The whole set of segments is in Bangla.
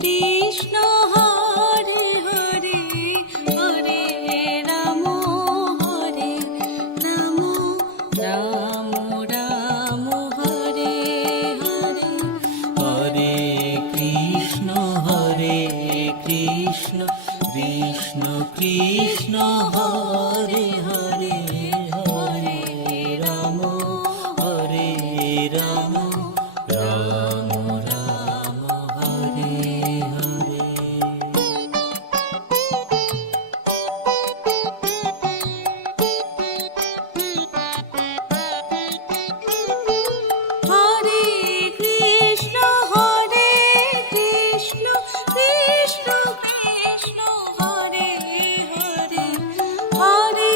কৃষ্ণ হরে হরে হরে রাম রাম রাম হরে হরে হরে কৃষ্ণ কৃষ্ণ কৃষ্ণ হরে হরে হরে রাম রাম রাম রাম হরে হরে। হরে কৃষ্ণ কৃষ্ণ কৃষ্ণ হরে হরে হরে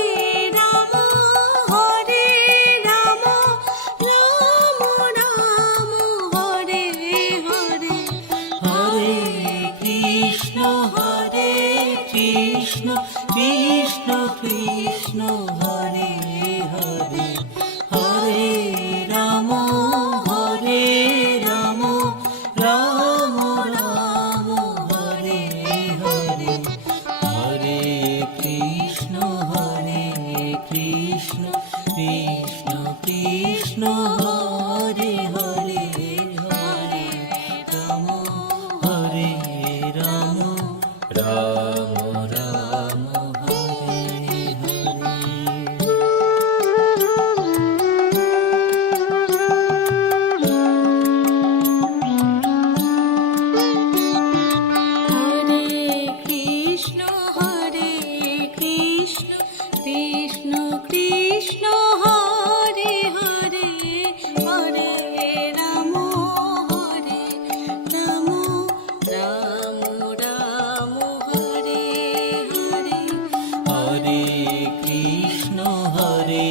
রাম রাম রাম হরে হরে হরে কৃষ্ণ কৃষ্ণ কৃষ্ণ হরে হরে হরে রাম রাম রাম রাম হরে হরে হরে কৃষ্ণ কৃষ্ণ কৃষ্ণ হরে হরে হরে রাম রাম রাম রাম হরে হরে। হরে কৃষ্ণ কৃষ্ণ কৃষ্ণ হরে হরে হরে রাম রাম রাম হরে হরে হরে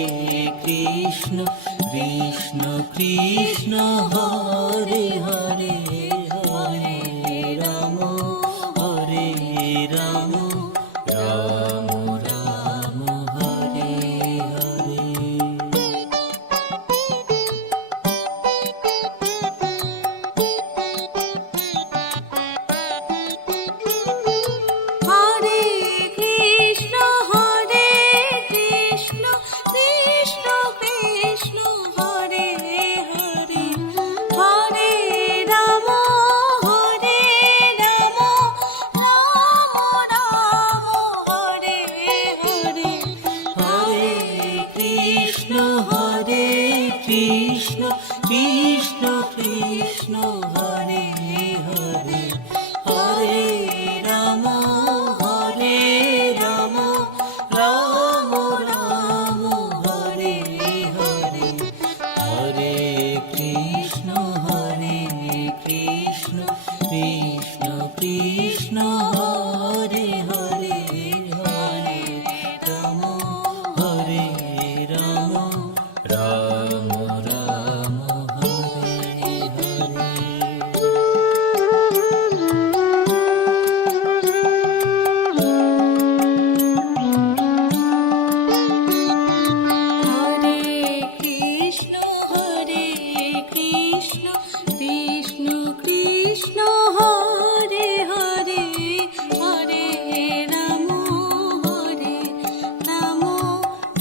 কৃষ্ণ কৃষ্ণ কৃষ্ণ হরে হরে হরে রাম রাম রাম রাম হরে হরে। হরে কৃষ্ণ কৃষ্ণ কৃষ্ণ হরে হরে হরে রাম রাম রাম হরে হরে হরে কৃষ্ণ কৃষ্ণ কৃষ্ণ হরে হরে হরে রাম রাম রাম রাম হরে হরে হরে কৃষ্ণ কৃষ্ণ কৃষ্ণ হরে হরে হরে রাম রাম রাম রাম হরে হরে। হরে কৃষ্ণ কৃষ্ণ কৃষ্ণ হরে হরে হরে রাম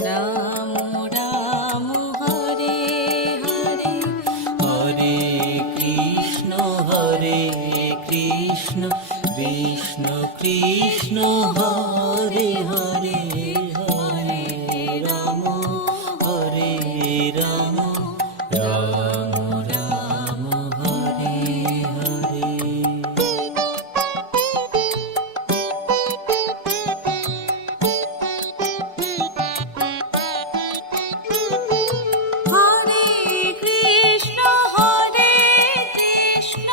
রাম রাম হরে হরে হরে কৃষ্ণ কৃষ্ণ কৃষ্ণ হরে হরে হরে রাম রাম রাম রাম হরে হরে। হরে কৃষ্ণ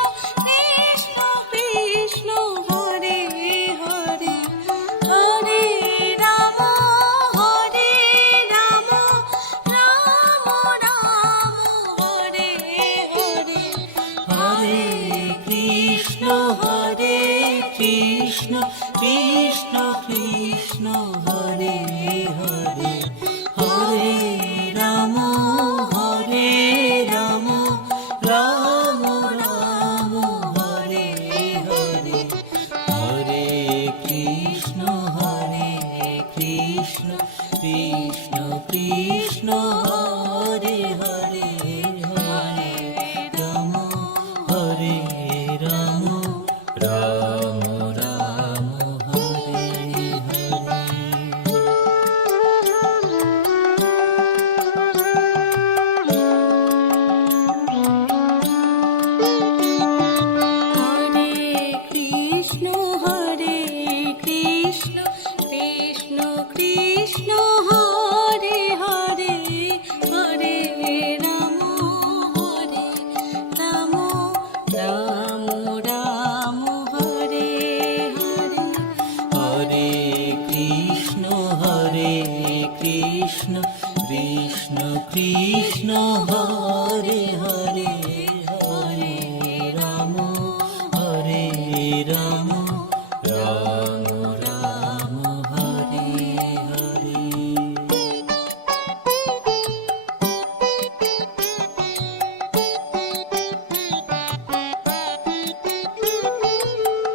কৃষ্ণ কৃষ্ণ হরে হরে হরে রাম রাম রাম হরে হরে হরে কৃষ্ণ কৃষ্ণ কৃষ্ণ হরে হরে হরে রাম রাম রাম রাম হরে হরে রাম রাম হরে হরে। হরে কৃষ্ণ কৃষ্ণ কৃষ্ণ হরে হরে, হরে রাম রাম রাম হরে হরে। হরে কৃষ্ণ কৃষ্ণ কৃষ্ণ হরে হরে, হরে রাম রাম রাম হরে হরে।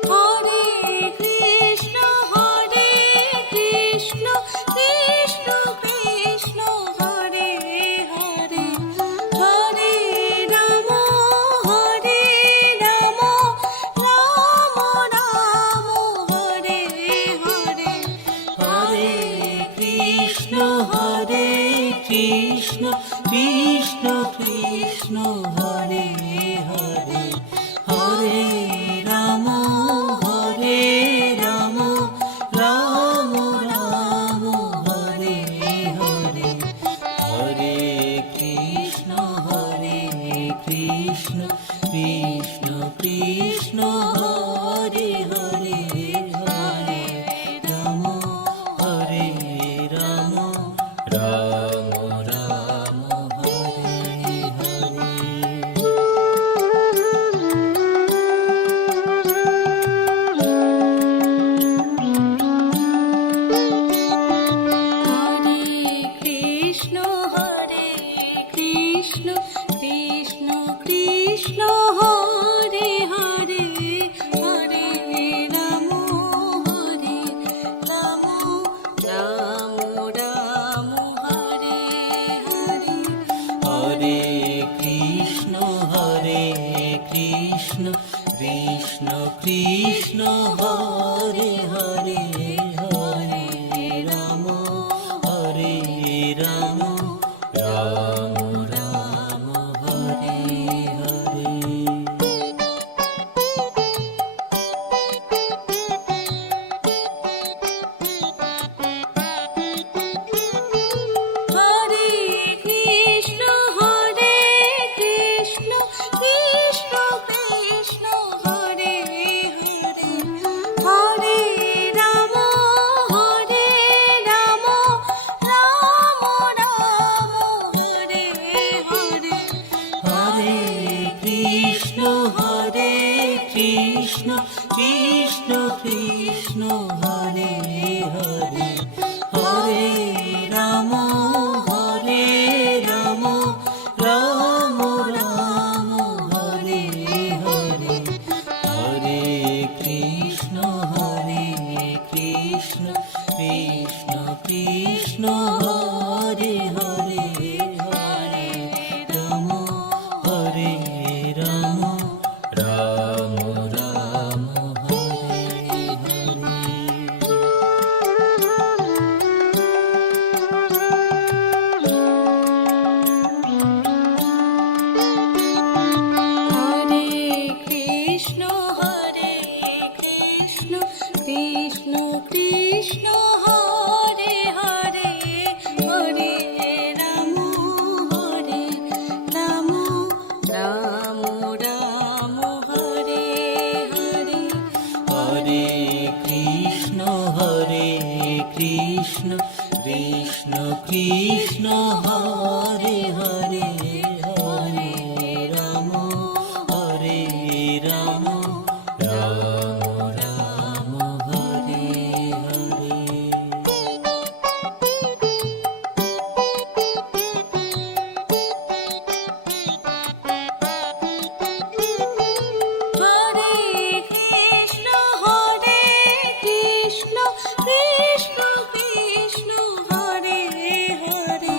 হরে কৃষ্ণ কৃষ্ণ কৃষ্ণ হরে হরে, হরে রাম রাম রাম হরে হরে। হরে কৃষ্ণ কৃষ্ণ কৃষ্ণ হরে হরে, হরে রাম রাম রাম হরে হরে। হরে কৃষ্ণ কৃষ্ণ কৃষ্ণ হরে হরে, হরে রাম রাম রাম হরে হরে। হরে কৃষ্ণ কৃষ্ণ কৃষ্ণ হরে হরে, হরে রাম রাম রাম হরে হরে। হরে কৃষ্ণ কৃষ্ণ কৃষ্ণ হরে হরে, হরে রাম রাম রাম হরে হরে। হরে কৃষ্ণ কৃষ্ণ কৃষ্ণ হরে হরে, হরে রাম রাম হরে হরে। হরে কৃষ্ণ কৃষ্ণ কৃষ্ণ হরে হরে, হরে রাম রাম রাম হরে হরে। হরে কৃষ্ণ কৃষ্ণ কৃষ্ণ হরে হরে, হরে রাম রাম হরে হরে। হরে কৃষ্ণ কৃষ্ণ কৃষ্ণ হরে হরে, হরে রাম রাম রাম হরে হরে। হরে কৃষ্ণ কৃষ্ণ কৃষ্ণ হরে হরে, হরে রাম রাম রাম হরে হরে। হরে কৃষ্ণ কৃষ্ণ কৃষ্ণ হরে হরে,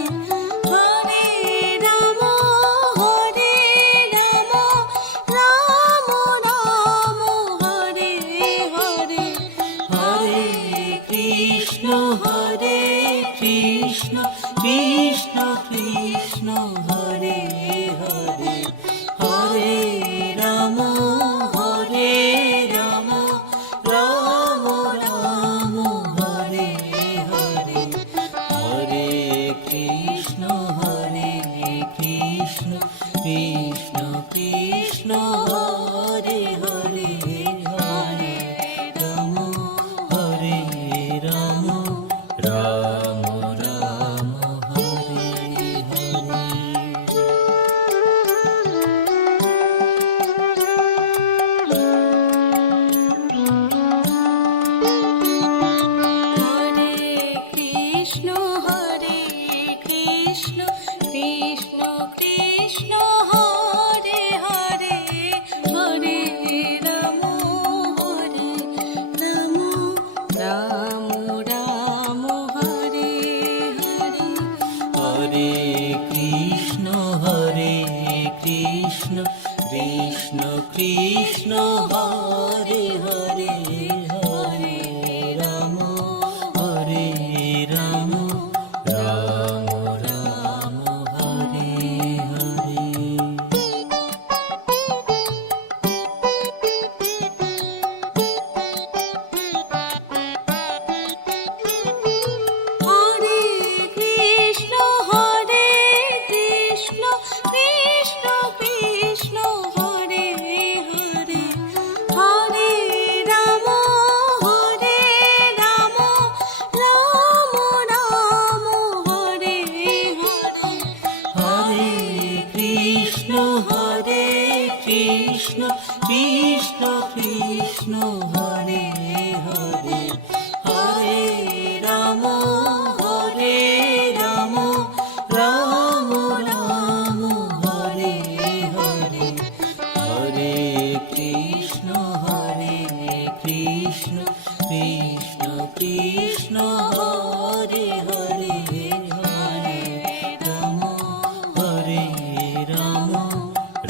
কৃষ্ণ হরে হরে হরে রাম হরে রাম রাম রাম হরে হরে হরে কৃষ্ণ কৃষ্ণ কৃষ্ণ হরে হরে হরে রাম হরে রাম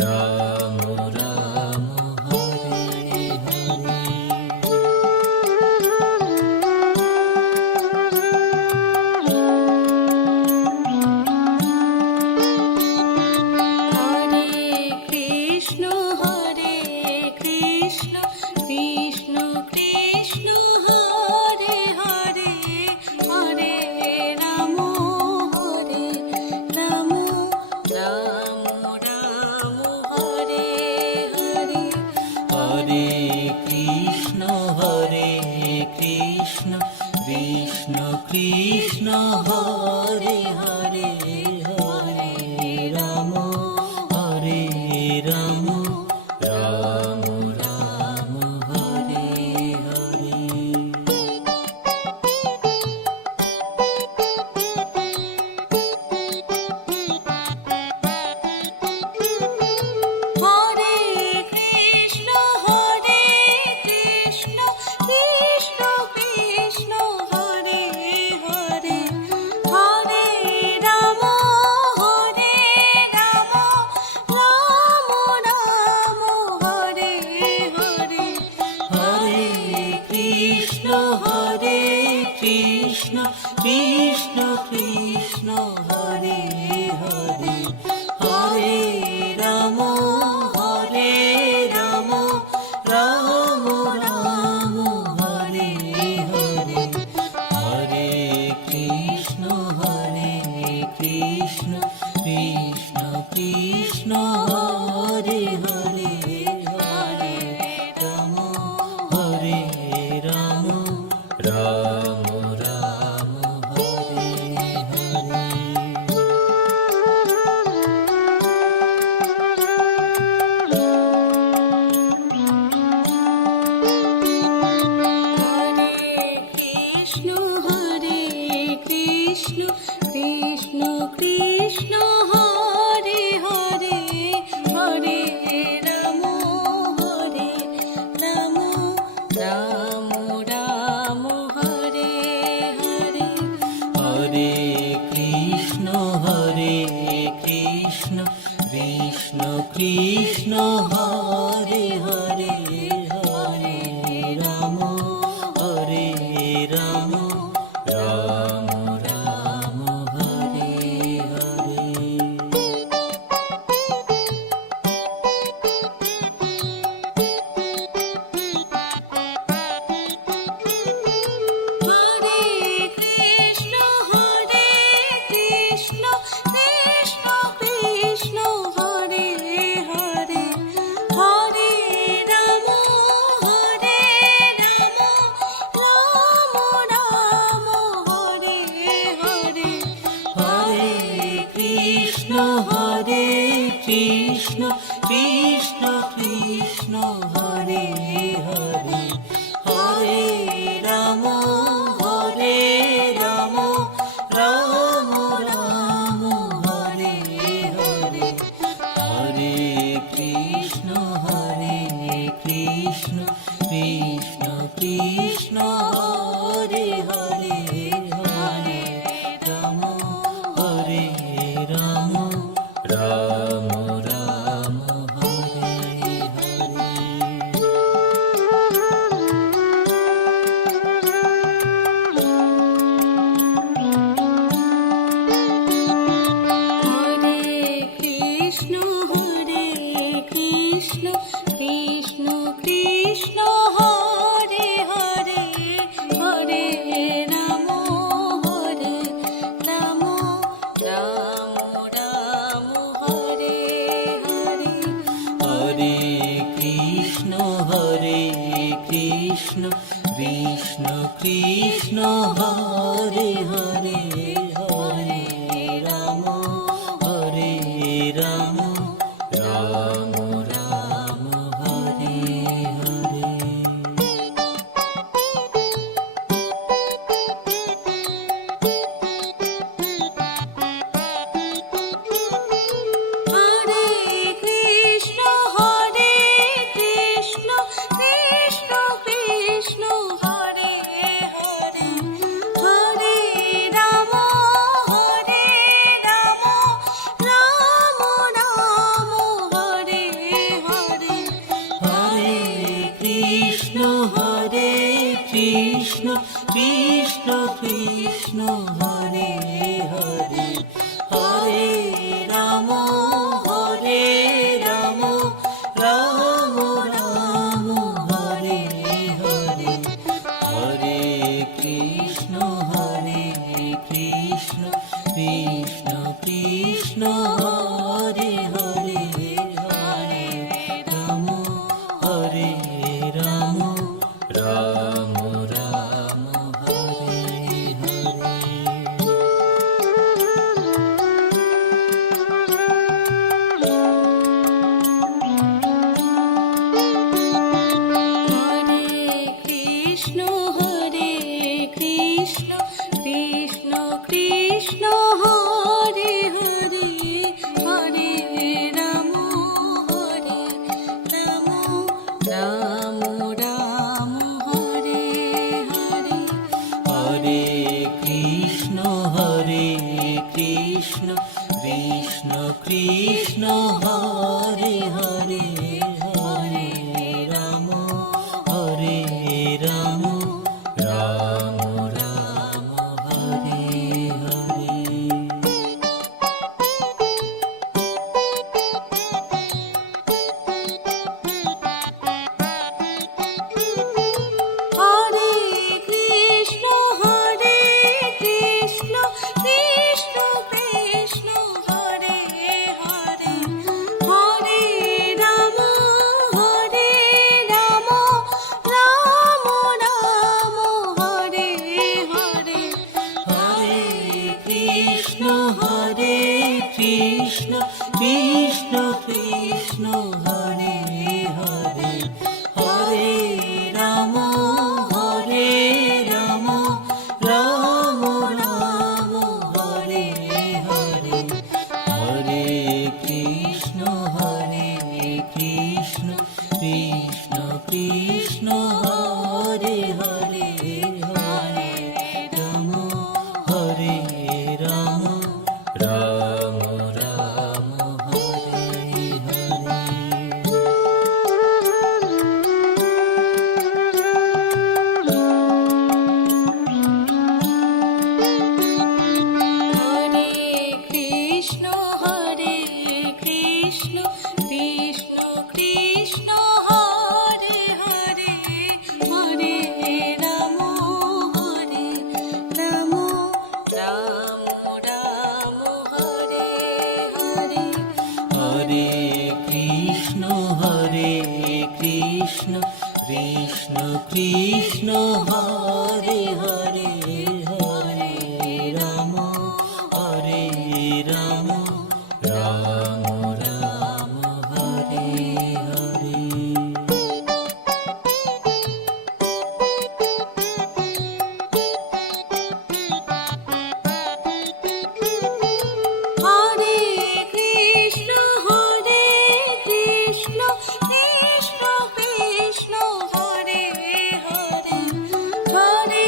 রাম রাম হরে হরে হরে কৃষ্ণ কৃষ্ণ কৃষ্ণ হরে হরে হরে রাম রাম রাম হরে হরে হরে কৃষ্ণ কৃষ্ণ কৃষ্ণ হরে হরে হরে রাম হরে রাম রাম রাম হরে হরে হরে কৃষ্ণ কৃষ্ণ কৃষ্ণ হরে হরে হরে রাম রাম রাম হরে হরে হরে কৃষ্ণ কৃষ্ণ কৃষ্ণ হরে হরে হরে রাম রাম রাম হরে হরে হরে কৃষ্ণ কৃষ্ণ কৃষ্ণ হরে হরে হরে রাম হরে রাম রাম রাম হরে হরে হরে কৃষ্ণ কৃষ্ণ কৃষ্ণ হরে হরে হরে রাম রাম রাম হরে হরে হরে কৃষ্ণ কৃষ্ণ কৃষ্ণ হরে হরে হরে রাম হরে রাম রাম রাম হরে হরে হরে কৃষ্ণ কৃষ্ণ কৃষ্ণ হরে হরে হরে রাম রাম হরে হরে হরে কৃষ্ণ কৃষ্ণ কৃষ্ণ হরে হরে হরে রাম রাম রাম হরে হরে হরে কৃষ্ণ কৃষ্ণ কৃষ্ণ হরে হরে হরে রাম হরে রাম রাম রাম হরে হরে হরে কৃষ্ণ কৃষ্ণ কৃষ্ণ হরে হরে হরে রাম রাম হরে হরে হরে কৃষ্ণ কৃষ্ণ কৃষ্ণ হরে হরে হরে রাম রাম রাম রাম হরে হরে কৃষ্ণ কৃষ্ণ কৃষ্ণ হরে হরে হরে রাম রাম রাম হরে হরে হরে কৃষ্ণ কৃষ্ণ কৃষ্ণ হরে হরে হরে রাম হরে রাম রাম রাম হরে হরে হরে কৃষ্ণ কৃষ্ণ কৃষ্ণ হরে হরে হরে রাম রাম রাম হরে হরে হরে কৃষ্ণ কৃষ্ণ কৃষ্ণ হরে হরে হরে রাম রাম রাম রাম হরে হরে হরে কৃষ্ণ কৃষ্ণ কৃষ্ণ হরে হরে হরে রাম রাম রাম হরে হরে হরে কৃষ্ণ কৃষ্ণ কৃষ্ণ হরে হরে হরে রাম রাম রাম হরে হরে হরে কৃষ্ণ কৃষ্ণ কৃষ্ণ হরে হরে হরে রাম রাম রাম রাম হরে হরে হরে কৃষ্ণ কৃষ্ণ কৃষ্ণ হরে হরে হরে রাম রাম রাম হরে হরে হরে কৃষ্ণ কৃষ্ণ কৃষ্ণ হরে হরে হরে রাম রাম রাম রাম হরে হরে হরে কৃষ্ণ কৃষ্ণ কৃষ্ণ হরে হরে হরে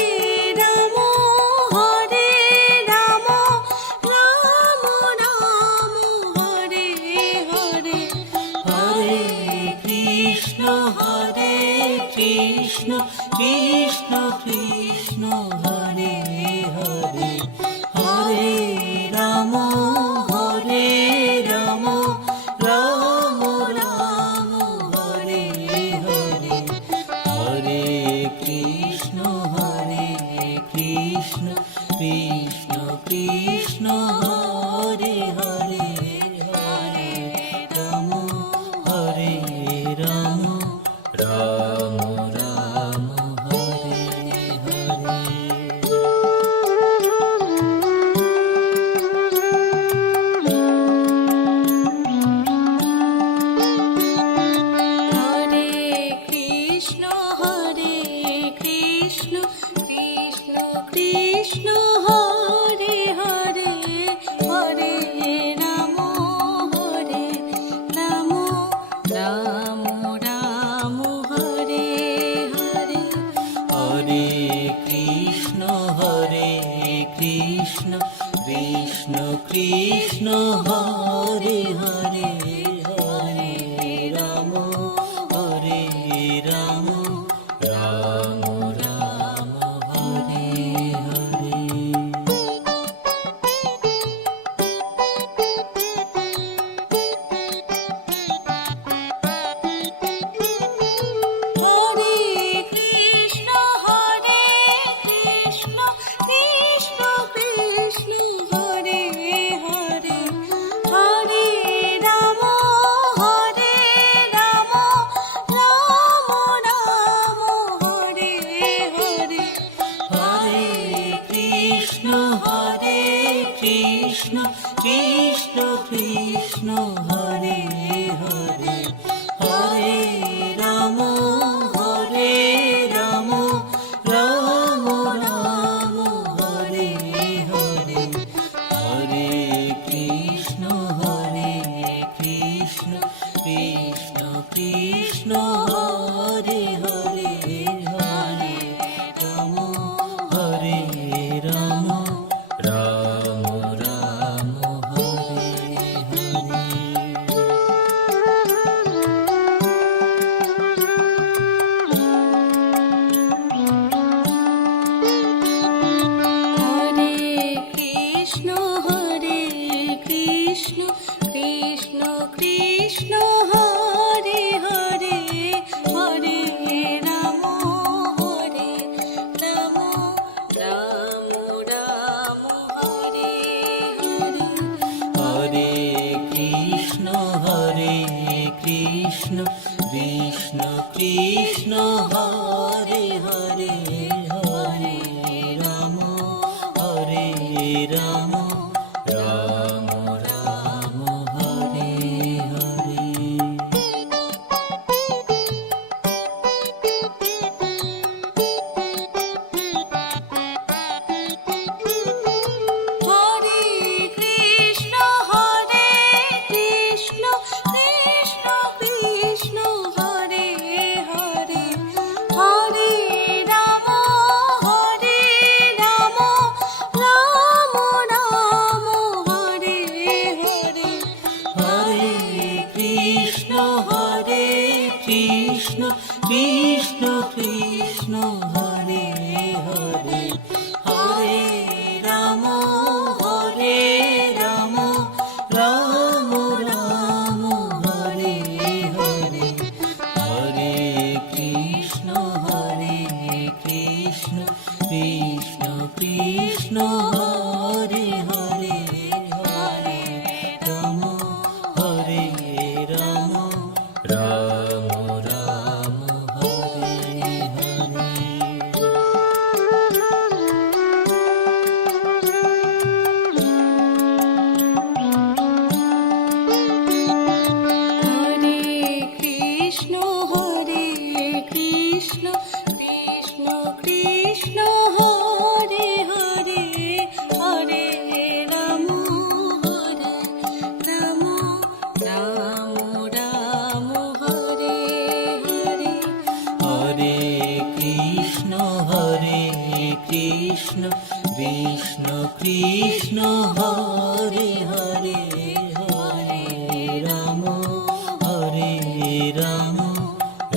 রাম রাম রাম হরে হরে হরে কৃষ্ণ কৃষ্ণ কৃষ্ণ হরে হরে হরে রাম রাম রাম হরে হরে হরে কৃষ্ণ কৃষ্ণ কৃষ্ণ হরে হরে হরে রাম রাম রাম রাম হরে হরে হরে কৃষ্ণ কৃষ্ণ কৃষ্ণ হরে হরে হরে রাম রাম রাম হরে হরে হরে কৃষ্ণ কৃষ্ণ কৃষ্ণ হরে হরে হরে রাম রাম রাম কৃষ্ণ কৃষ্ণ হরে হরে হরে রাম রাম রাম হরে হরে হরে কৃষ্ণ কৃষ্ণ কৃষ্ণ হরে হরে হরে রাম হরে রাম রাম রাম হরে হরে হরে কৃষ্ণ কৃষ্ণ কৃষ্ণ হরে হরে হরে রাম রাম রাম হরে হরে হরে কৃষ্ণ কৃষ্ণ কৃষ্ণ হরে হরে হরে রাম রাম রাম রাম হরে হরে হরে কৃষ্ণ কৃষ্ণ কৃষ্ণ হরে হরে হরে রাম রাম রাম হরে হরে হরে কৃষ্ণ কৃষ্ণ কৃষ্ণ হরে হরে হরে রাম রাম রাম হরে হরে হরে কৃষ্ণ কৃষ্ণ কৃষ্ণ হরে হরে হরে রাম রাম রাম রাম হরে হরে হরে কৃষ্ণ কৃষ্ণ কৃষ্ণ হরে হরে হরে রাম রাম রাম হরে হরে হরে কৃষ্ণ কৃষ্ণ কৃষ্ণ হরে হরে হরে রাম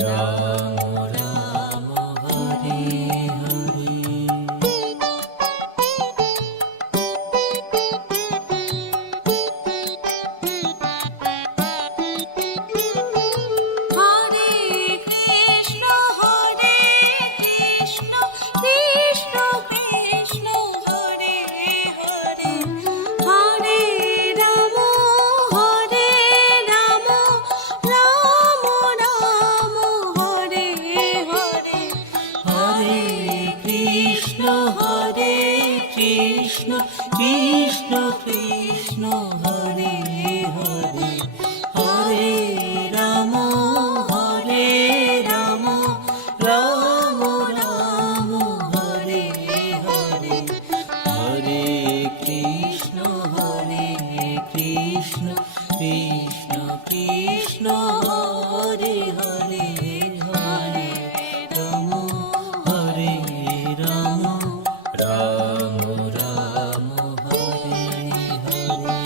রাম রাম রাম হরে হরে হরে কৃষ্ণ কৃষ্ণ কৃষ্ণ হরে হরে হরে রাম রাম রাম হরে হরে হরে কৃষ্ণ কৃষ্ণ কৃষ্ণ হরে হরে হরে রাম রাম রাম হরে হরে হরে কৃষ্ণ কৃষ্ণ কৃষ্ণ হরে হরে হরে রাম রাম রাম রাম হরে হরে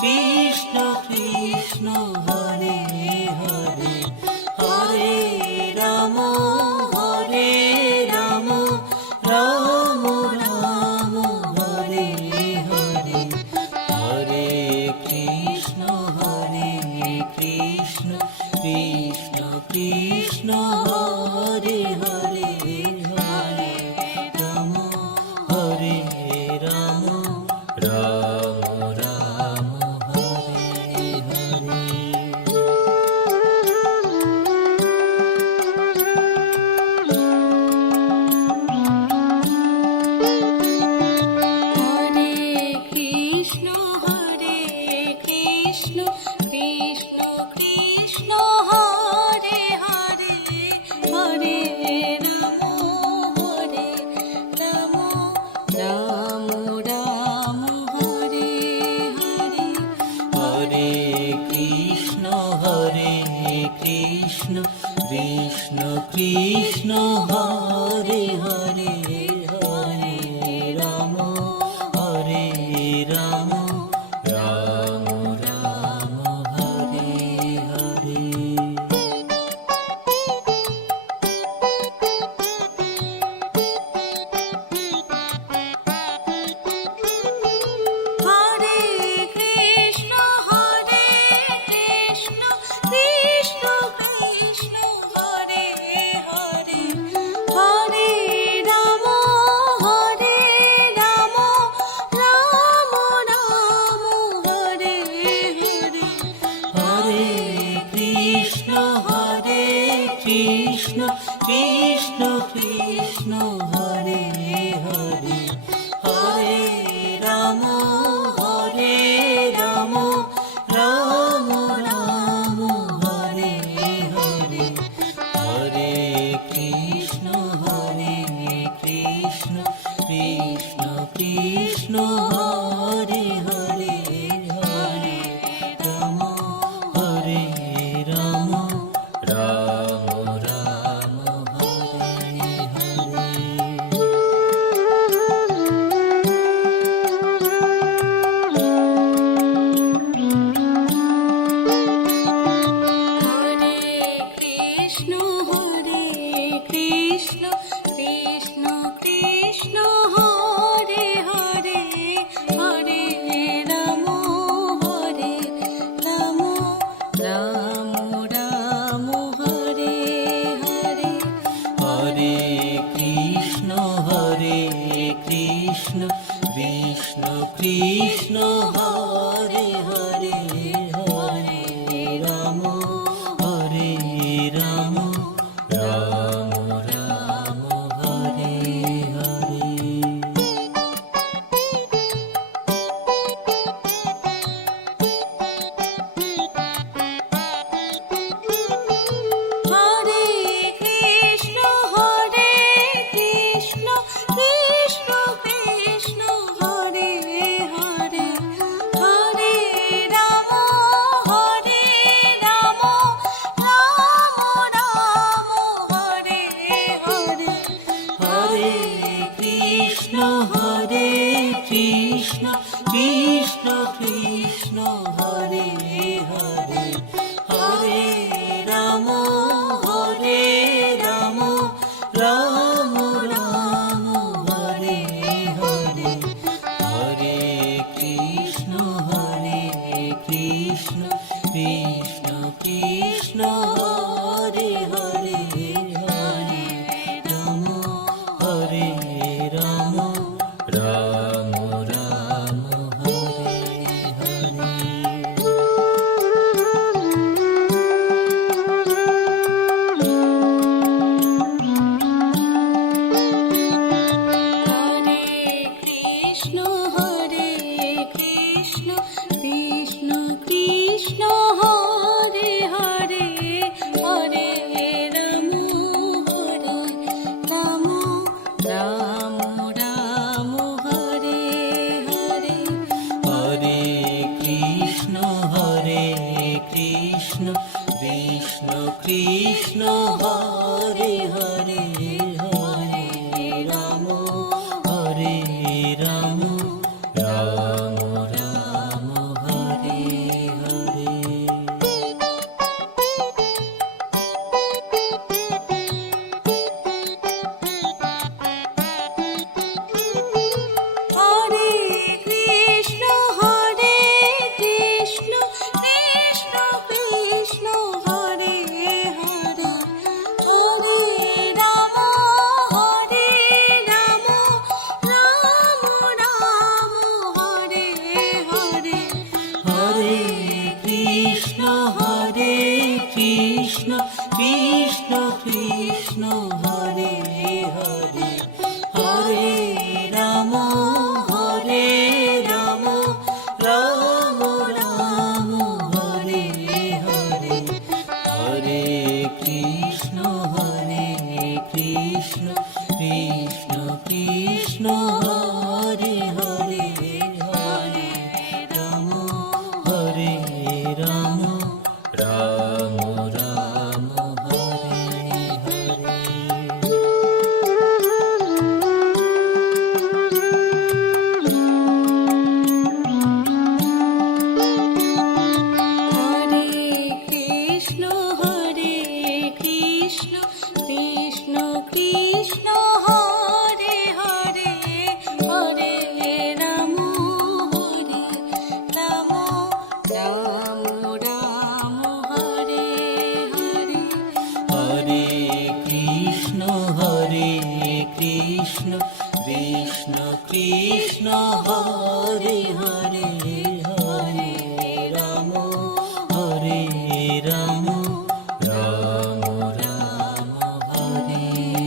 কৃষ্ণ কৃষ্ণ হরে হরে হরে রাম হরে রাম রাম রাম হরে হরে হরে কৃষ্ণ কৃষ্ণ কৃষ্ণ হরে হরে হরে রাম হরে রাম রাম রাম হরে হরে হরে কৃষ্ণ কৃষ্ণ কৃষ্ণ হরে হরে হরে রাম রাম রাম হরে হরে হরে কৃষ্ণ কৃষ্ণ কৃষ্ণ হরে হরে হরে রাম রাম রাম রাম হরে হরে হরে কৃষ্ণ কৃষ্ণ কৃষ্ণ হরে হরে হরে রাম রাম রাম হরে হরে হরে কৃষ্ণ কৃষ্ণ কৃষ্ণ হরে হরে হরে রাম রাম রাম রাম হরে হরে হরে কৃষ্ণ কৃষ্ণ কৃষ্ণ হরে হরে হরে রাম হরে রাম রাম রাম হরে হরে হরে কৃষ্ণ কৃষ্ণ কৃষ্ণ হরে হরে হরে রাম রাম রাম হরে হরে হরে কৃষ্ণ কৃষ্ণ কৃষ্ণ হরে হরে হরে রাম রাম রাম রাম হরে হরে হরে কৃষ্ণ কৃষ্ণ কৃষ্ণ হরে হরে হরে রাম রাম রাম হরে হরে হরে কৃষ্ণ কৃষ্ণ কৃষ্ণ হরে হরে হরে রাম রাম রাম রাম হরে হরে হরে কৃষ্ণ কৃষ্ণ কৃষ্ণ হরে হরে হরে রাম রাম রাম রাম হরে হরে হরে কৃষ্ণ কৃষ্ণ কৃষ্ণ হরে হরে হরে রাম রাম রাম হরে হরে হরে কৃষ্ণ কৃষ্ণ কৃষ্ণ হরে হরে হরে রাম রাম রাম রাম হরে কৃষ্ণ কৃষ্ণ হরে হরে হরে রাম রাম রাম হরে হরে হরে কৃষ্ণ কৃষ্ণ কৃষ্ণ হরে হরে হরে রাম রাম রাম রাম হরে হরে হরে কৃষ্ণ কৃষ্ণ কৃষ্ণ হরে হরে হরে রাম রাম রাম হরে হরে হরে কৃষ্ণ কৃষ্ণ কৃষ্ণ হরে হরে হরে রাম রাম রাম রাম হরে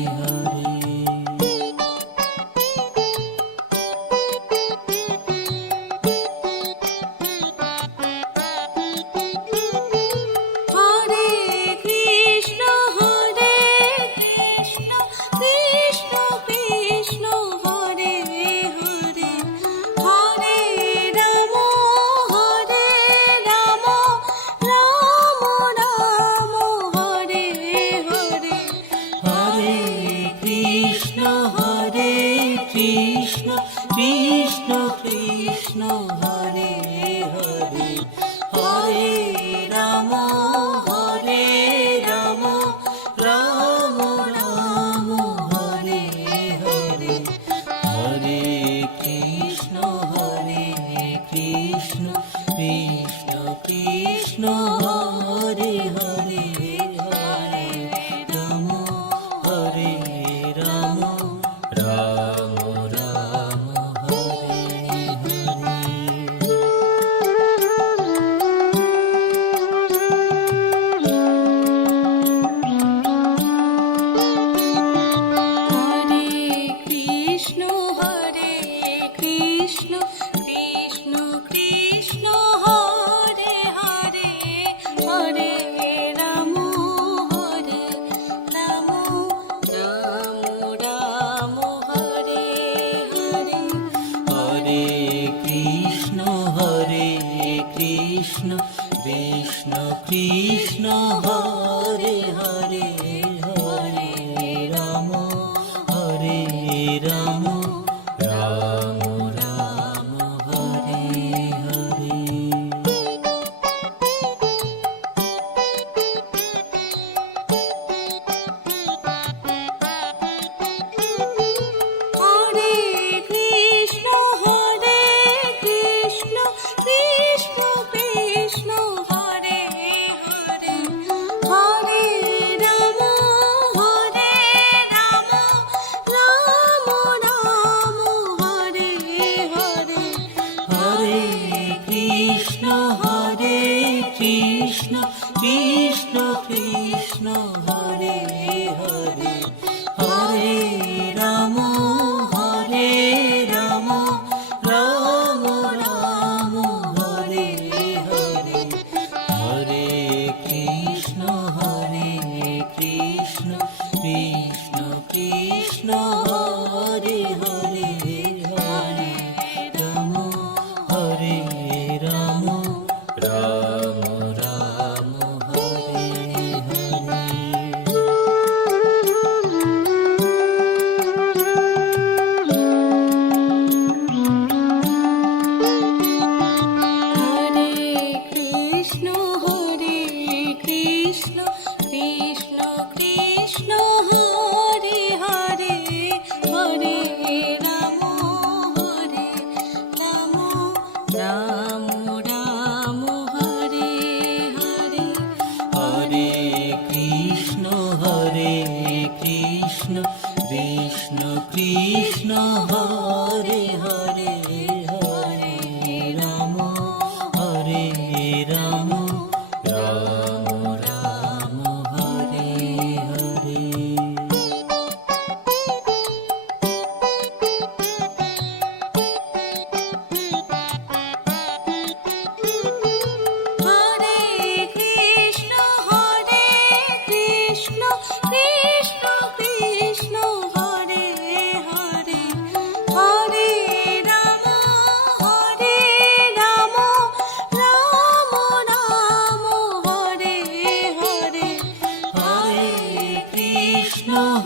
হরে হরে কৃষ্ণ কৃষ্ণ কৃষ্ণ হরে হরে হরে রাম রাম রাম হরে হরে হরে কৃষ্ণ কৃষ্ণ কৃষ্ণ হরে হরে হরে রাম রাম রাম হরে হরে হরে কৃষ্ণ কৃষ্ণ কৃষ্ণ হরে হরে হরে রাম রাম রাম রাম হরে হরে হরে কৃষ্ণ কৃষ্ণ কৃষ্ণ হরে হরে হরে রাম রাম রাম হরে হরে হরে কৃষ্ণ কৃষ্ণ কৃষ্ণ হরে হরে হরে রাম রাম রাম রাম হরে হরে হরে কৃষ্ণ কৃষ্ণ কৃষ্ণ হরে হরে হরে রাম রাম রাম হরে হরে হরে কৃষ্ণ কৃষ্ণ কৃষ্ণ হরে হরে হরে রাম রাম রাম হরে হরে হরে কৃষ্ণ কৃষ্ণ কৃষ্ণ হরে হরে হরে রাম রাম রাম রাম হরে হরে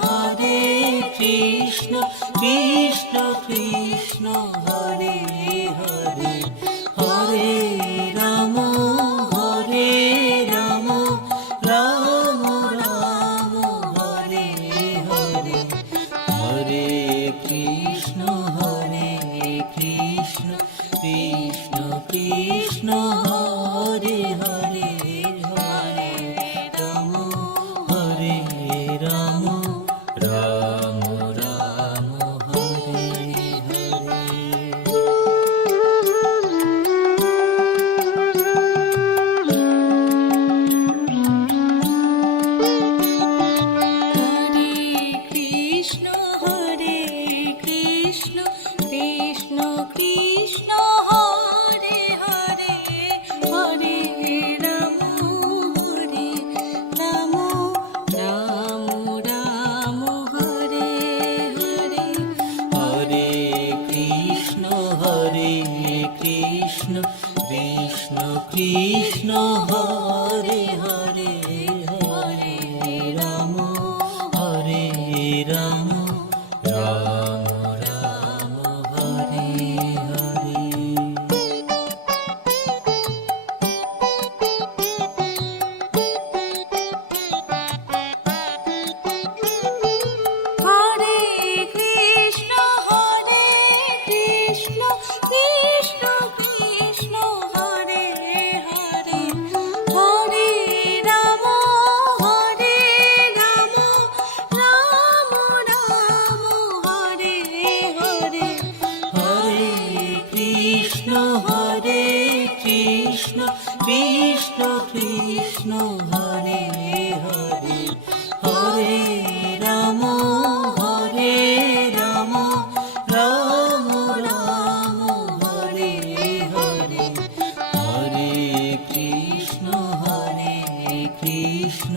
হরে কৃষ্ণ কৃষ্ণ কৃষ্ণ হরে হরে হরে রাম রাম রাম হরে হরে হরে কৃষ্ণ কৃষ্ণ কৃষ্ণ হরে হরে হরে রাম রাম রাম রাম হরে হরে। হরে কৃষ্ণ কৃষ্ণ কৃষ্ণ হরে হরে হরে রাম রাম রাম রাম হরে হরে হরে কৃষ্ণ কৃষ্ণ কৃষ্ণ হরে হরে হরে রাম রাম রাম রাম হরে হরে। হরে কৃষ্ণ কৃষ্ণ কৃষ্ণ হরে হরে হরে রাম রাম রাম হরে হরে হরে কৃষ্ণ কৃষ্ণ কৃষ্ণ হরে হরে হরে রাম রাম রাম হরে হরে হরে কৃষ্ণ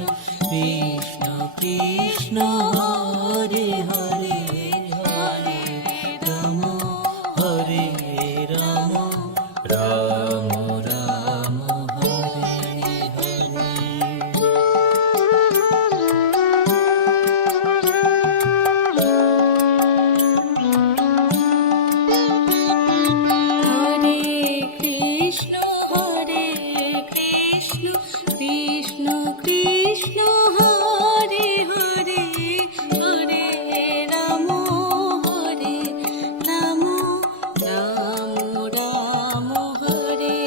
কৃষ্ণ কৃষ্ণ হরে হরে হরে রাম রাম রাম রাম হরে হরে। হরে কৃষ্ণ কৃষ্ণ কৃষ্ণ হরে হরে হরে রাম রাম রাম হরে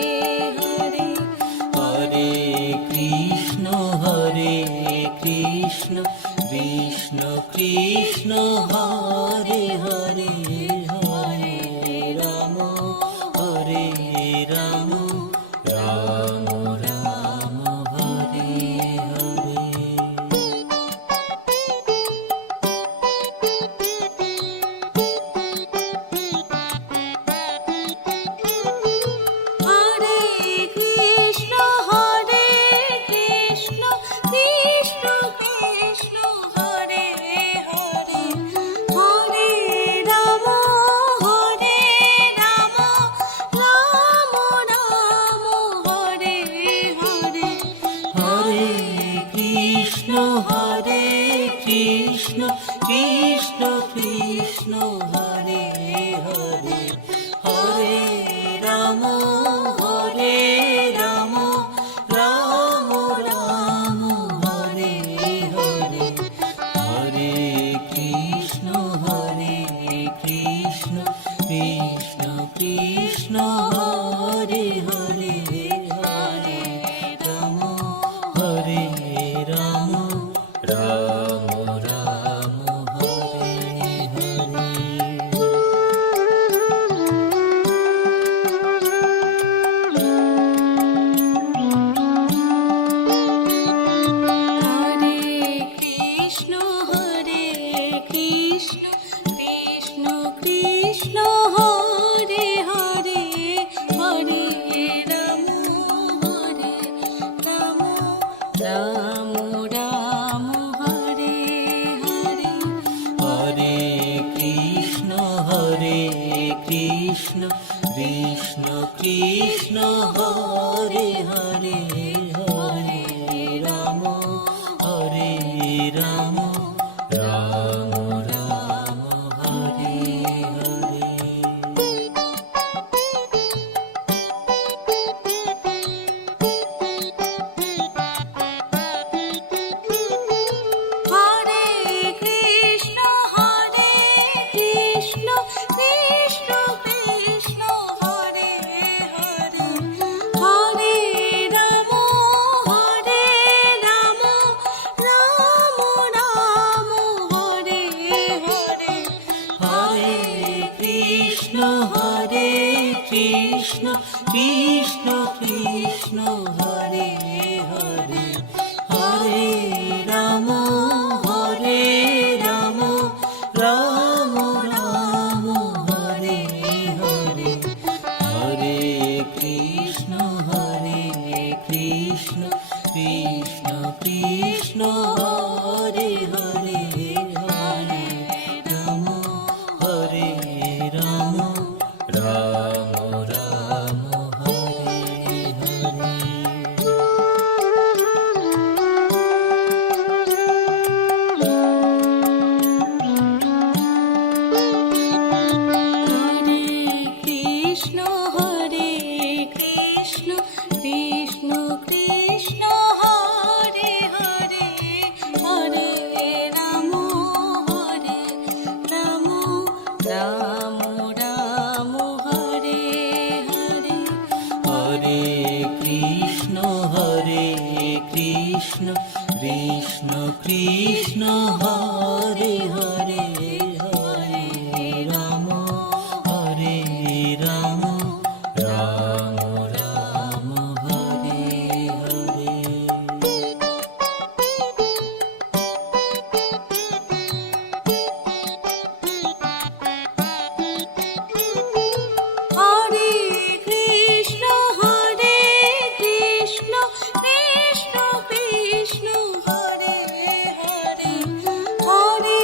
হরে হরে কৃষ্ণ কৃষ্ণ কৃষ্ণ হরে হরে হরে রাম রাম রাম রাম হরে হরে। হরে কৃষ্ণ কৃষ্ণ কৃষ্ণ হরে হরে হরে রাম রাম রাম হরে হরে হরে কৃষ্ণ কৃষ্ণ কৃষ্ণ হরে হরে হরে রাম রাম রাম হরে হরে হরে কৃষ্ণ কৃষ্ণ কৃষ্ণ হরে হরে হরে রাম রাম রাম রাম হরে হরে। হরে কৃষ্ণ কৃষ্ণ কৃষ্ণ হরে হরে হরে রাম রাম রাম হরে হরে হরে কৃষ্ণ কৃষ্ণ কৃষ্ণ হরে হরে হরে রাম রাম কৃষ্ণ কৃষ্ণ হরে হরে হরে রাম রাম রাম হরে হরে হরে কৃষ্ণ কৃষ্ণ কৃষ্ণ হরে হরে হরে রাম রাম রাম হরে হরে হরে কৃষ্ণ কৃষ্ণ কৃষ্ণ হরে হরে হরে রাম রাম রাম হরে হরে হরে কৃষ্ণ কৃষ্ণ কৃষ্ণ হরে হরে হরে রাম রাম রাম হরে হরে হরে কৃষ্ণ কৃষ্ণ কৃষ্ণ হরে হরে হরে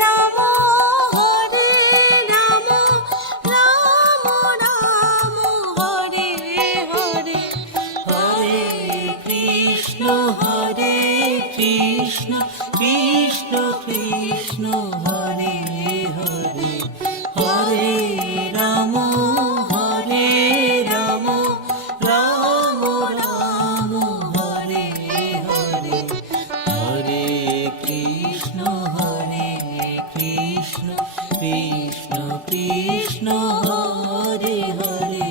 রাম রাম হরে হরে হরে কৃষ্ণ কৃষ্ণ কৃষ্ণ হরে হরে হরে রাম রাম হরে হরে হরে কৃষ্ণ কৃষ্ণ কৃষ্ণ হরে হরে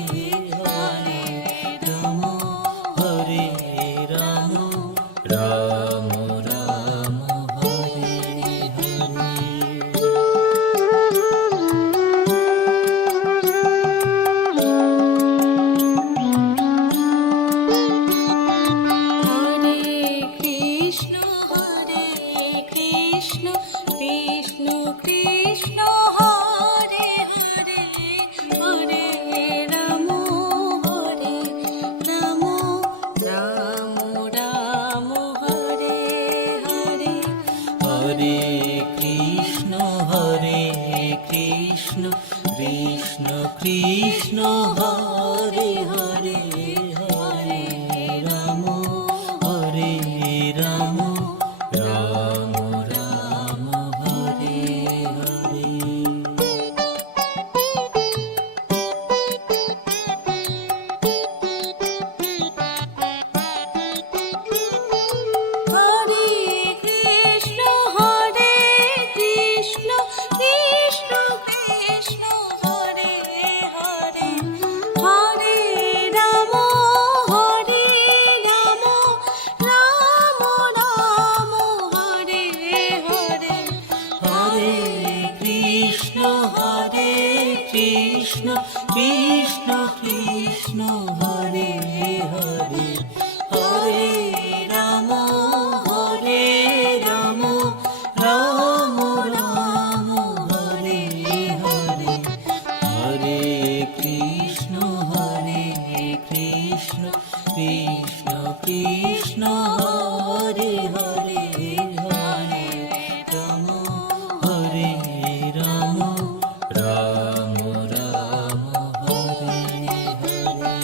হরে রাম রাম হরে হরে হরে কৃষ্ণ কৃষ্ণ কৃষ্ণ হরে হরে হরে রাম রাম হরে হরে হরে কৃষ্ণ কৃষ্ণ কৃষ্ণ হরে হরে হরে রাম রাম হরে হরে হরে কৃষ্ণ কৃষ্ণ কৃষ্ণ হরে হরে হরে রাম রাম হরে হরে হরে কৃষ্ণ কৃষ্ণ কৃষ্ণ হরে হরে হরে রাম রাম হরে হরে হরে কৃষ্ণ কৃষ্ণ কৃষ্ণ হরে হরে হরে রাম রাম হরে হরে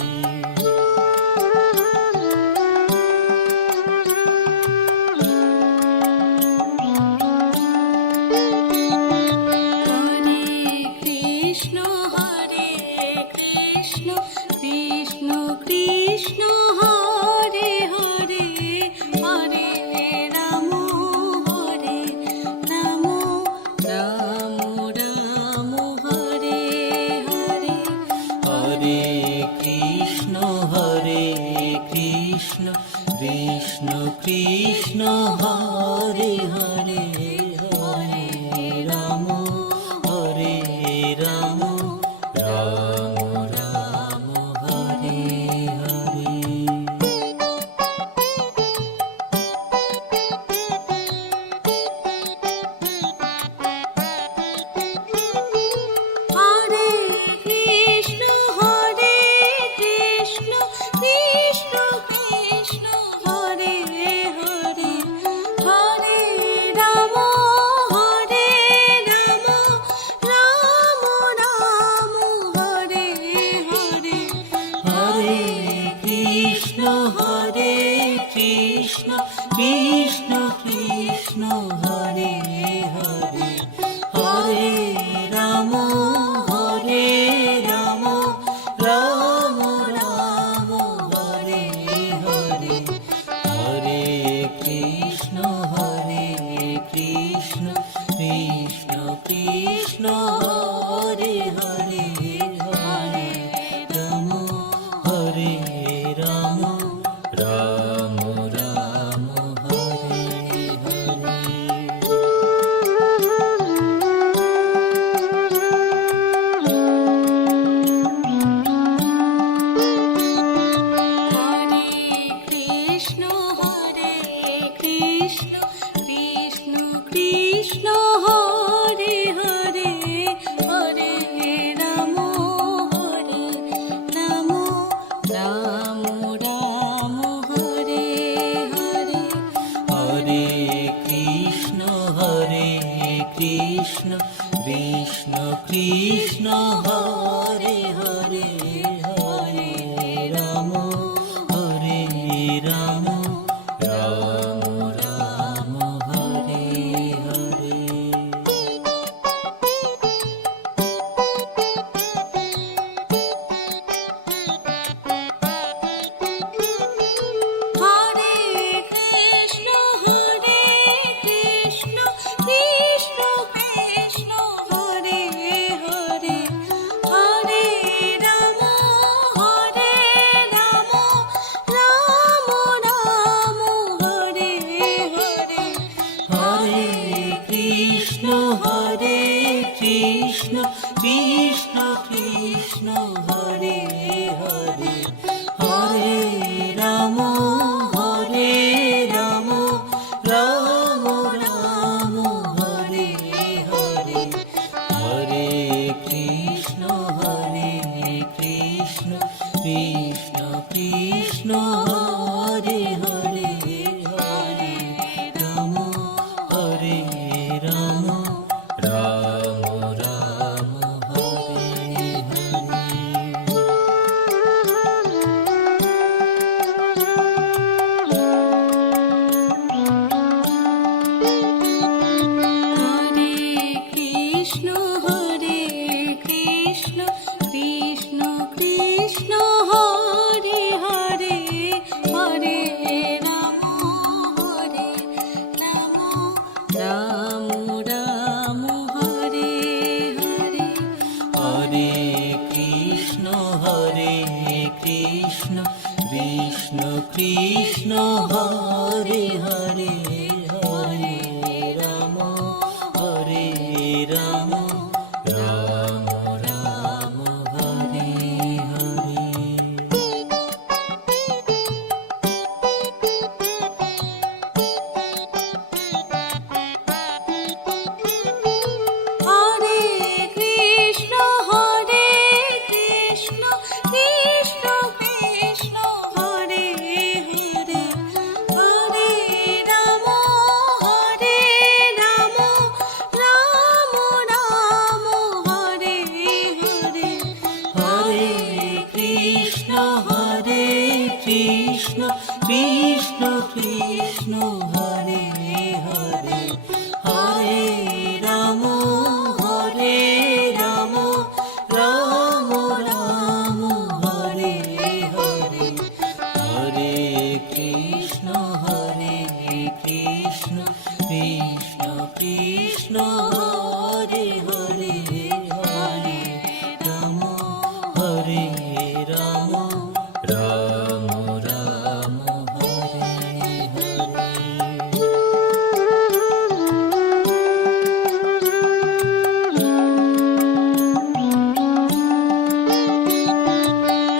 কৃষ্ণ কৃষ্ণ কৃষ্ণ হরে হরে হরে রাম হরে রাম রাম রাম হরে হরে। হরে কৃষ্ণ কৃষ্ণ কৃষ্ণ হরে হরে হরে রাম রাম রাম হরে হরে। হরে কৃষ্ণ কৃষ্ণ কৃষ্ণ হরে হরে হরে রাম রাম রাম হরে হরে। হরে কৃষ্ণ কৃষ্ণ কৃষ্ণ কৃষ্ণ হরে হরে হরে রাম হরে রাম রাম রাম হরে হরে। হরে কৃষ্ণ কৃষ্ণ কৃষ্ণ কৃষ্ণ হরে হরে হরে রাম রাম রাম হরে হরে। হরে কৃষ্ণ কৃষ্ণ কৃষ্ণ কৃষ্ণ হরে হরে হরে রাম রাম রাম রাম হরে হরে। হরে কৃষ্ণ কৃষ্ণ কৃষ্ণ হরে হরে হরে রাম রাম রাম হরে হরে। হরে কৃষ্ণ কৃষ্ণ কৃষ্ণ কৃষ্ণ হরে হরে হরে রাম রাম রাম হরে হরে। হরে কৃষ্ণ কৃষ্ণ কৃষ্ণ কৃষ্ণ হরে হরে হরে রাম হরে রাম রাম রাম হরে হরে।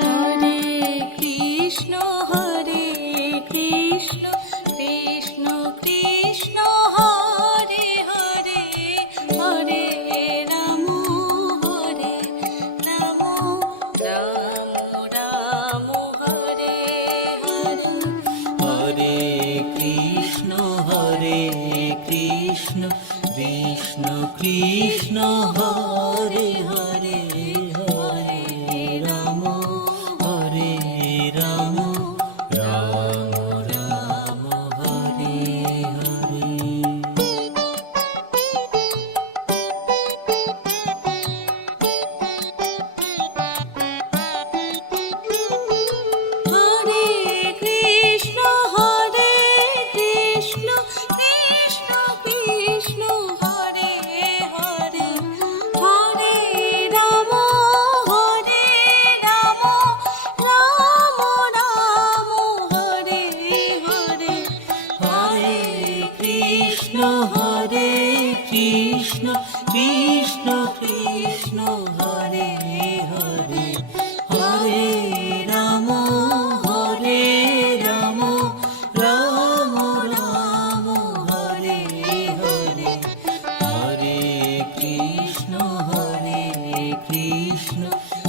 হরে কৃষ্ণ কৃষ্ণ কৃষ্ণ কৃষ্ণ হরে হরে হরে রাম রাম রাম হরে হরে। হরে কৃষ্ণ কৃষ্ণ কৃষ্ণ কৃষ্ণ হরে হরে হরে রাম রাম রাম রাম হরে হরে। হরে কৃষ্ণ কৃষ্ণ কৃষ্ণ কৃষ্ণ হরে হরে হরে রাম রাম রাম হরে হরে। হরে কৃষ্ণ কৃষ্ণ কৃষ্ণ কৃষ্ণ হরে হরে হরে রাম রাম রাম রাম হরে হরে। হরে কৃষ্ণ কৃষ্ণ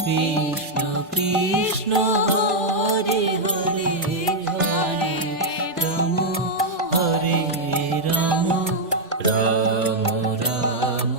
কৃষ্ণ কৃষ্ণ হরে হরে হরে রাম রাম রাম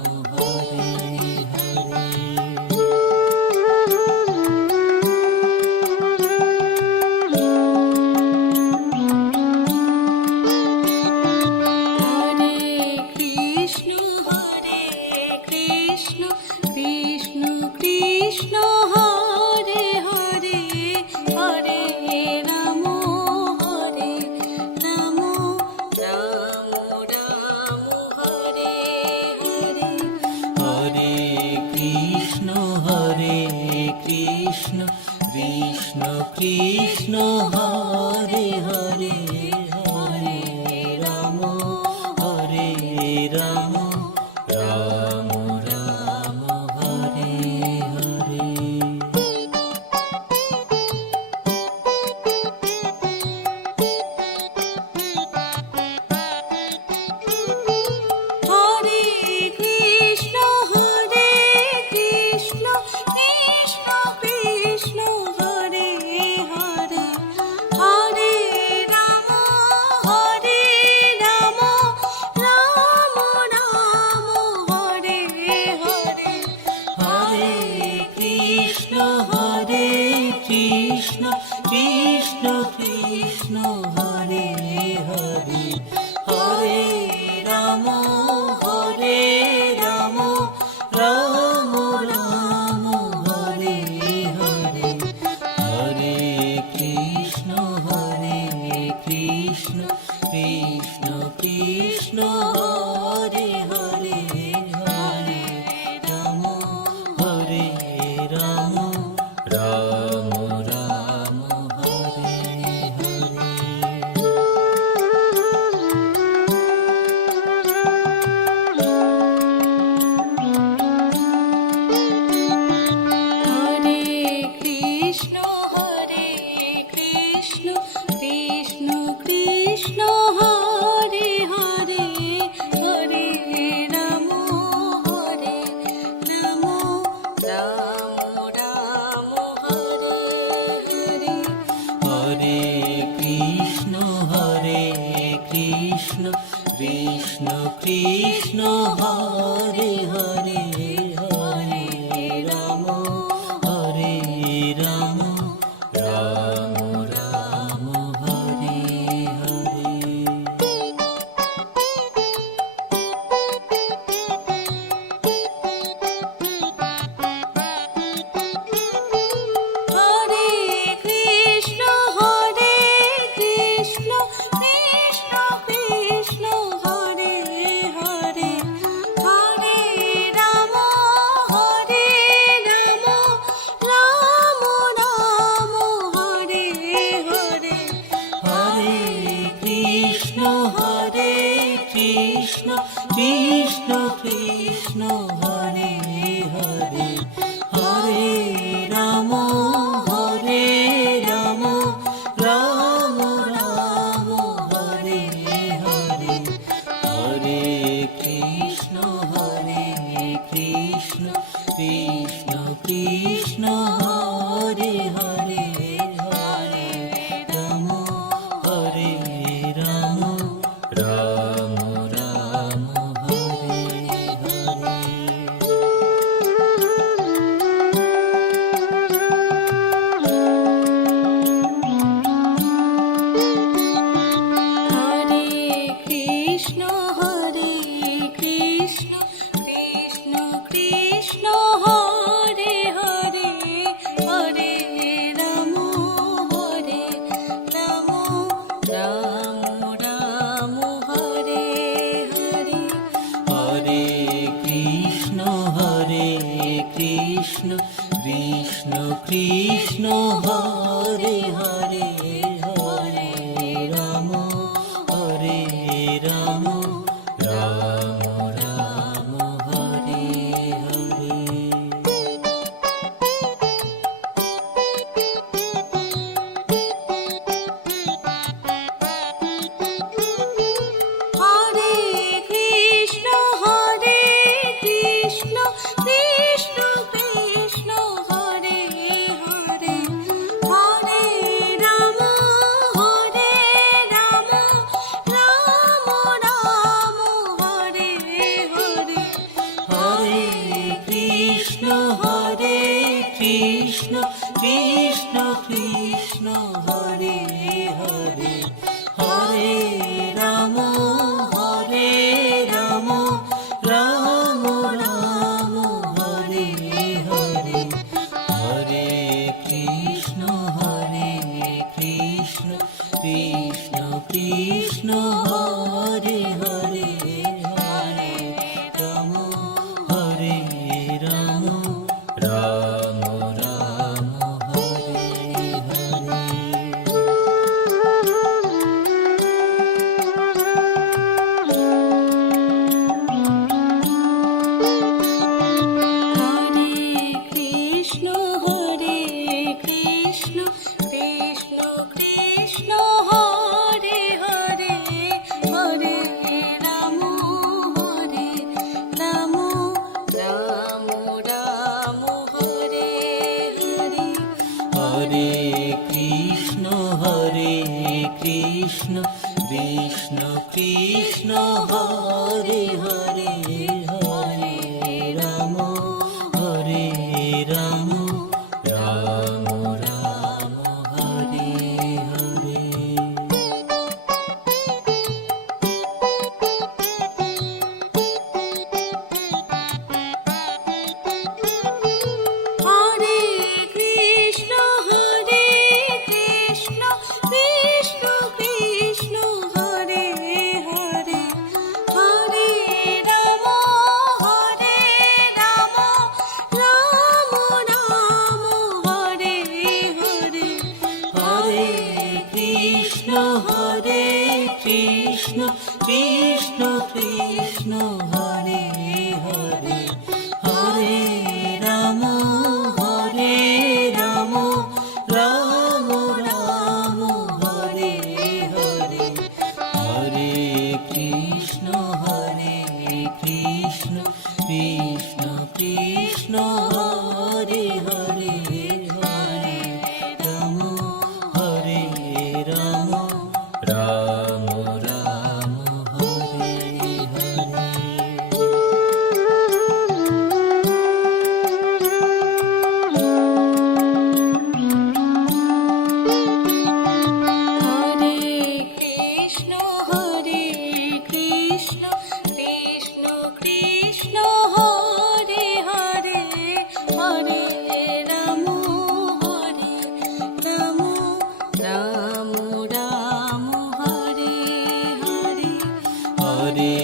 কৃষ্ণ হরে হরে হরে রাম হরে রাম রাম রাম হরে হরে। হরে কৃষ্ণ কৃষ্ণ কৃষ্ণ হরে হরে হরে রাম রাম রাম হরে হরে। হরে কৃষ্ণ কৃষ্ণ কৃষ্ণ হরে হরে হরে রাম রাম রাম রাম হরে হরে। হরে কৃষ্ণ কৃষ্ণ কৃষ্ণ হরে হরে হরে রাম রাম রাম হরে হরে। হরে কৃষ্ণ কৃষ্ণ কৃষ্ণ কৃষ্ণ হরে হরে হরে রাম রাম রাম রাম হরে হরে। হরে কৃষ্ণ কৃষ্ণ কৃষ্ণ কৃষ্ণ হরে হরে হরে রাম রাম রাম রাম হরে হরে। হরে কৃষ্ণ কৃষ্ণ কৃষ্ণ হরে হরে হরে রাম রাম রাম হরে হরে। হরে কৃষ্ণ কৃষ্ণ কৃষ্ণ কৃষ্ণ হরে হরে হরে রাম রাম রাম রাম হরে হরে। হরে কৃষ্ণ কৃষ্ণ কৃষ্ণ হরে হরে হরে রাম রাম রাম হরে হরে। হরে কৃষ্ণ কৃষ্ণ কৃষ্ণ কৃষ্ণ হরে হরে হরে রাম রাম রাম রাম হরে হরে। হরে কৃষ্ণ কৃষ্ণ কৃষ্ণ কৃষ্ণ হরে হরে হরে রাম রাম রাম রাম হরে হরে। হরে কৃষ্ণ কৃষ্ণ কৃষ্ণ হরে হরে হরে রাম রাম রাম হরে হরে। হরে কৃষ্ণ কৃষ্ণ কৃষ্ণ কৃষ্ণ হরে হরে হরে রাম রাম রাম রাম হরে হরে। হরে কৃষ্ণ কৃষ্ণ কৃষ্ণ হরে হরে হরে হরে হরে রাম রাম রাম হরে হরে হরে কৃষ্ণ কৃষ্ণ কৃষ্ণ হরে হরে হরে রাম রাম রাম হরে হরে হরে কৃষ্ণ কৃষ্ণ কৃষ্ণ হরে হরে হরে রাম রাম রাম হরে হরে হরে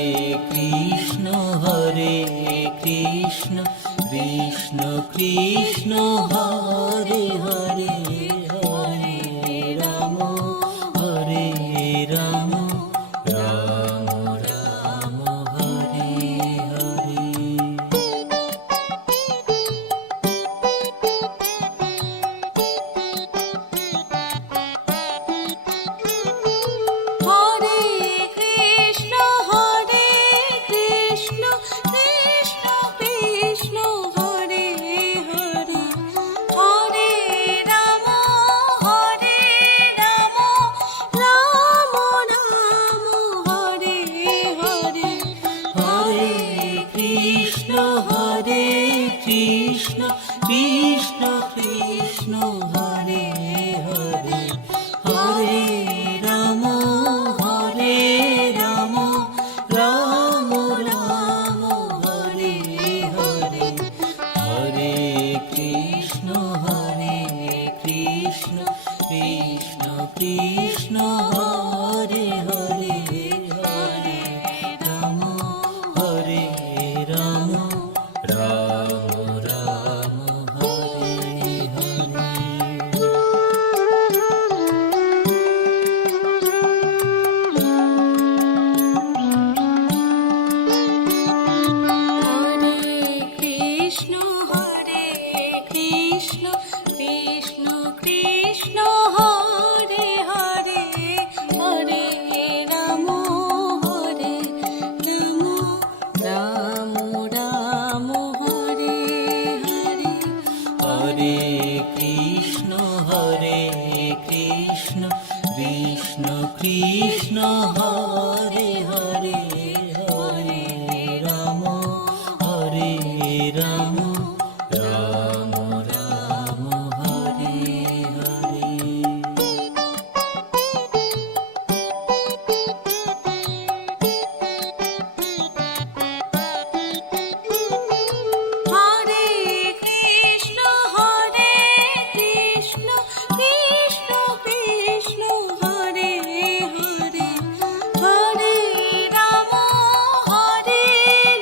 কৃষ্ণ কৃষ্ণ কৃষ্ণ হরে হরে হরে রাম রাম রাম হরে হরে হরে কৃষ্ণ কৃষ্ণ কৃষ্ণ হরে হরে হরে রাম রাম রাম হরে হরে হরে কৃষ্ণ কৃষ্ণ কৃষ্ণ হরে হরে হরে রাম রাম রাম হরে হরে হরে কৃষ্ণ কৃষ্ণ কৃষ্ণ হরে হরে হরে রাম রাম রাম হরে হরে হরে কৃষ্ণ কৃষ্ণ কৃষ্ণ হরে হরে হরে রাম রাম রাম হরে হরে হরে কৃষ্ণ কৃষ্ণ কৃষ্ণ হরে হরে হরে রাম রাম রাম হরে হরে হরে কৃষ্ণ কৃষ্ণ কৃষ্ণ হরে হরে হরে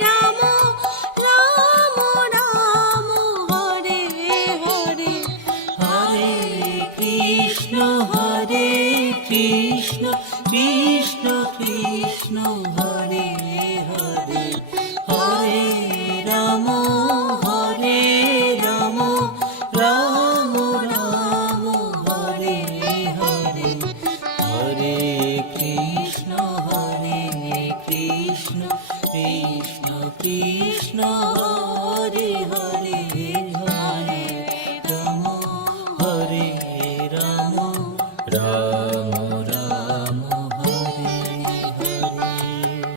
রাম রাম রাম হরে হরে হরে কৃষ্ণ কৃষ্ণ কৃষ্ণ হরে হরে হরে রাম রাম রাম হরে হরে হরে কৃষ্ণ কৃষ্ণ কৃষ্ণ হরে হরে